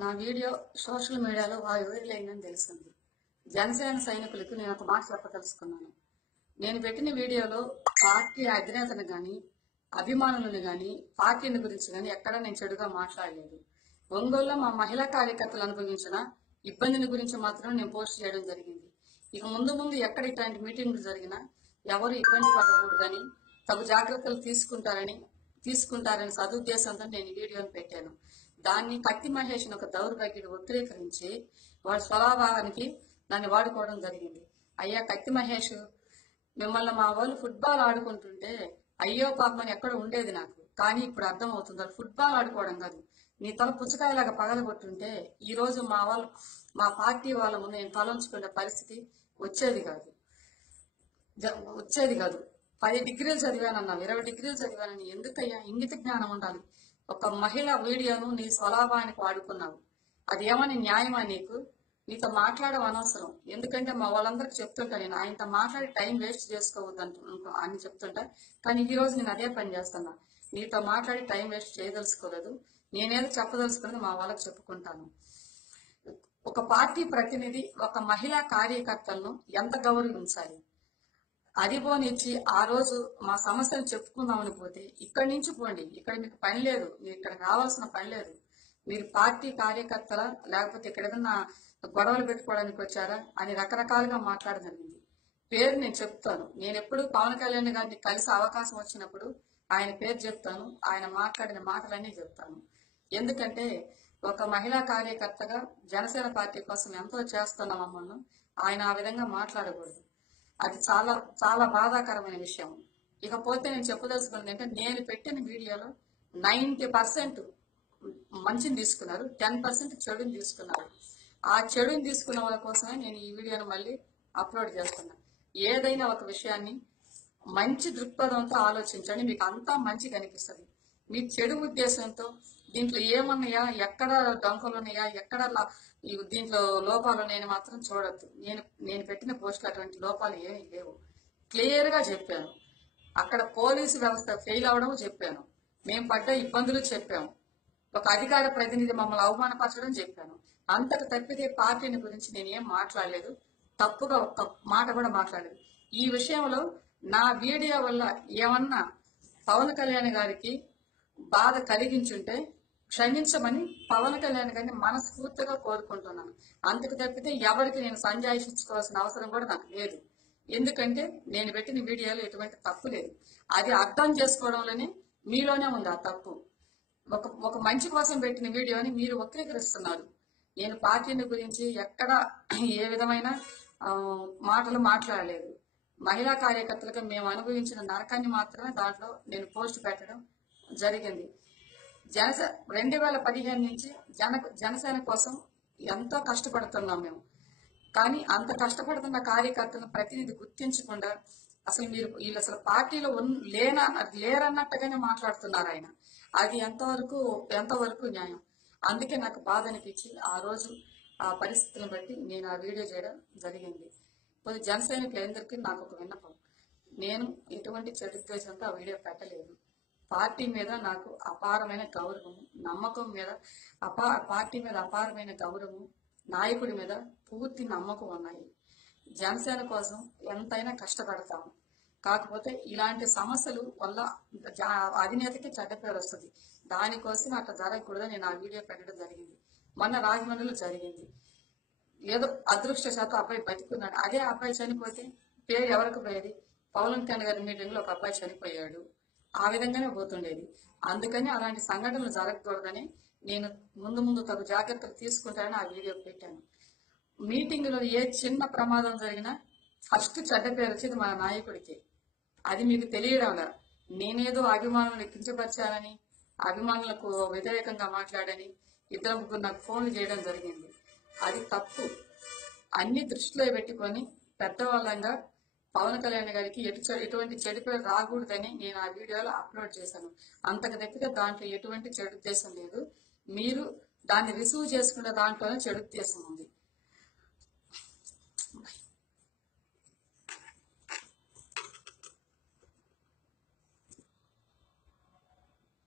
నా video social మీడియాలో viral అయిందని తెలిసింది. జనసేన సైనికులకు నేను ఒక మాట చెప్పదలుచుకున్నాను. నేను పెట్టిన వీడియోలో పార్టీ అధినేతను కానీ అభిమానులను కానీ పార్టీని గురించి కానీ ఎక్కడా నేను చెడుగా మాట్లాడలేదు. ఒంగోలులో మా మహిళా కార్యకర్తలు అనుభవించిన ఇబ్బందిని గురించి మాత్రం నేను పోస్ట్ చేయడం జరిగింది. ఇక ముందు ముందు ఎక్కడ ఇట్లాంటి మీటింగ్లు జరిగినా ఎవరు ఇబ్బంది పడకూడదని తగు జాగ్రత్తలు తీసుకుంటారని సదుద్దేశంతో నేను ఈ వీడియోని పెట్టాను. దాన్ని కత్తి మహేష్ ఒక దౌర్భాగ్యుడు వక్రీకరించి వాడి స్వభావానికి దాన్ని వాడుకోవడం జరిగింది. అయ్యా కత్తి మహేష్, మిమ్మల్ని మా వాళ్ళు ఫుట్బాల్ ఆడుకుంటుంటే అయ్యో పాపమని ఎక్కడ ఉండేది నాకు. కానీ ఇప్పుడు అర్థం అవుతుంది, వాళ్ళు ఫుట్బాల్ ఆడుకోవడం కాదు, నీ తల పుచ్చకాయలాగా పగలగొట్టుంటే ఈ రోజు మా పార్టీ వాళ్ళ ముందు నేను తలంచుకునే పరిస్థితి వచ్చేది కాదు. 10 డిగ్రీలు చదివానన్నావు, 20 డిగ్రీలు చదివానని ఎందుకయ్యా? ఇంగిత జ్ఞానం ఉండాలి. ఒక మహిళ వీడియోను నీ స్వలాభానికి వాడుకున్నావు. అది ఏమని న్యాయమా నీకు? నీతో మాట్లాడడం అనవసరం. ఎందుకంటే మా వాళ్ళందరికి చెప్తుంటా, నేను ఆయనతో మాట్లాడి టైం వేస్ట్ చేసుకోవద్దంటు అని చెప్తుంటా. కానీ ఈ రోజు నేను అదే పని చేస్తున్నా. నీతో మాట్లాడి టైం వేస్ట్ చేయదలుచుకోలేదు. నేనేదో చెప్పదలుచుకున్నది మా వాళ్ళకి చెప్పుకుంటాను. ఒక పార్టీ ప్రతినిధి ఒక మహిళా కార్యకర్తలను ఎంత గౌరవించాలి? అది పోనిచ్చి ఆ రోజు మా సమస్యను చెప్పుకుందామని పోతే ఇక్కడి నుంచి పోండి, ఇక్కడ మీకు పని లేదు, మీరు ఇక్కడ రావాల్సిన పని లేదు, మీరు పార్టీ కార్యకర్తల లేకపోతే ఇక్కడ ఏదన్నా గొడవలు పెట్టుకోవడానికి వచ్చారా అని రకరకాలుగా మాట్లాడగలిగింది. పేరు నేను చెప్తాను. నేను ఎప్పుడు పవన్ కళ్యాణ్ గారిని కలిసి అవకాశం వచ్చినప్పుడు ఆయన పేరు చెప్తాను, ఆయన మాట్లాడిన మాటలన్నీ చెప్తాను. ఎందుకంటే ఒక మహిళా కార్యకర్తగా జనసేన పార్టీ కోసం ఎంతో చేస్తున్న మమ్మల్ని ఆయన ఆ విధంగా మాట్లాడకూడదు. అది చాలా చాలా బాధాకరమైన విషయం. ఇకపోతే నేను చెప్పదలుచుకున్నది అంటే, నేను పెట్టిన వీడియోలో 90% మంచిని తీసుకున్నారు, 10% చెడుని తీసుకున్నారు. ఆ చెడుని తీసుకున్న వాళ్ళ కోసమే నేను ఈ వీడియోను మళ్ళీ అప్లోడ్ చేస్తున్నా. ఏదైనా ఒక విషయాన్ని మంచి దృక్పథంతో ఆలోచించండి, మీకు అంతా మంచి కనిపిస్తుంది. మీ చెడు ఉద్దేశంతో దీంట్లో ఏమున్నాయా, ఎక్కడ డొంకలు ఉన్నాయా, ఎక్కడ దీంట్లో లోపాలు ఉన్నాయని మాత్రం చూడొద్దు. నేను పెట్టిన పోస్టులు అటువంటి లోపాలు ఏమీ లేవు. క్లియర్ గా చెప్పాను. అక్కడ పోలీసు వ్యవస్థ ఫెయిల్ అవడం చెప్పాను, మేము పడ్డ ఇబ్బందులు చెప్పాము, ఒక అధికార ప్రతినిధి మమ్మల్ని అవమానపరచడం చెప్పాను. అంతకు తప్పితే పార్టీని గురించి నేను ఏం మాట్లాడలేదు, తప్పుగా ఒక్క మాట కూడా మాట్లాడలేదు. ఈ విషయంలో నా వీడియో వల్ల ఏమన్నా పవన్ కళ్యాణ్ గారికి బాధ కలిగించుంటే క్షమించమని పవన్ కళ్యాణ్ గారిని మనస్ఫూర్తిగా కోరుకుంటున్నాను. అంతకు తప్పితే ఎవరికి నేను సంజాయించుకోవాల్సిన అవసరం కూడా నాకు లేదు. ఎందుకంటే నేను పెట్టిన వీడియోలో ఎటువంటి తప్పు లేదు. అది అర్థం చేసుకోవడంలోనే మీలోనే ఉంది ఆ తప్పు. ఒక మంచి కోసం పెట్టిన వీడియోని మీరు వక్రీకరిస్తున్నారు. నేను పార్టీని గురించి ఎక్కడ ఏ విధమైన మాటలు మాట్లాడలేదు. మహిళా కార్యకర్తలకు మేము అనుభవించిన నరకాన్ని మాత్రమే దాంట్లో నేను పోస్ట్ పెట్టడం జరిగింది. 2015 నుంచి జనసేన కోసం ఎంతో కష్టపడుతున్నాం మేము. కానీ అంత కష్టపడుతున్న కార్యకర్తలను ప్రతినిధి గుర్తించకుండా అసలు వీళ్ళు అసలు పార్టీలో లేరన్నట్టుగానే మాట్లాడుతున్నారు ఆయన. అది ఎంతవరకు న్యాయం? అందుకే నాకు బాధ అనిపించి ఆ రోజు ఆ పరిస్థితులను బట్టి నేను ఆ వీడియో చేయడం జరిగింది. కొద్ది జన సైనికులందరికీ నాకు ఒక విన్నపం. నేను ఎటువంటి చెడుద్దేశంతో ఆ వీడియో పెట్టలేదు. పార్టీ మీద నాకు అపారమైన గౌరవం, నమ్మకం మీద పార్టీ మీద అపారమైన గౌరవం, నాయకుడి మీద పూర్తి నమ్మకం ఉన్నాయి. జనసేన కోసం ఎంతైనా కష్టపడతాము. కాకపోతే ఇలాంటి సమస్యలు వల్ల అధినేతకి చెడ్డ పేరు వస్తుంది. దానికోసం అట్లా జరగకూడదని నేను ఆ వీడియో పెట్టడం జరిగింది. మొన్న రాజమండ్రిలో జరిగింది. ఏదో అదృష్టశాతం అబ్బాయి బతికున్నాడు. అదే అబ్బాయి చనిపోతే పేరు ఎవరికి పోయేది? పవన్ కళ్యాణ్ గారి మీటింగ్ లో ఒక అబ్బాయి చనిపోయాడు, ఆ విధంగానే పోతుండేది. అందుకని అలాంటి సంఘటనలు జరగకూడదని నేను ముందు తగు జాగ్రత్తలు తీసుకుంటానని ఆ వీడియో పెట్టాను. మీటింగ్ లో ఏ చిన్న ప్రమాదం జరిగినా ఫస్ట్ చెడ్డ పేరు వచ్చేది మన నాయకుడికి. అది మీకు తెలియడంలా. నేనేదో అభిమానులను కించపరిచానని, అభిమానులకు వ్యతిరేకంగా మాట్లాడని ఇద్దరు ముగ్గురు నాకు ఫోన్లు చేయడం జరిగింది. అది తప్పు. అన్ని దృష్టిలో పెట్టుకొని పెద్దవాళ్ళంగా పవన్ కళ్యాణ్ గారికి ఎటువంటి చెడు పేరు రాకూడదని నేను ఆ వీడియోలో అప్లోడ్ చేశాను. అంతకు తప్పితే దాంట్లో ఎటువంటి చెడు ఉద్దేశం లేదు. మీరు దాన్ని రిసీవ్ చేసుకునే దాంట్లోనే చెడు ఉద్దేశం ఉంది.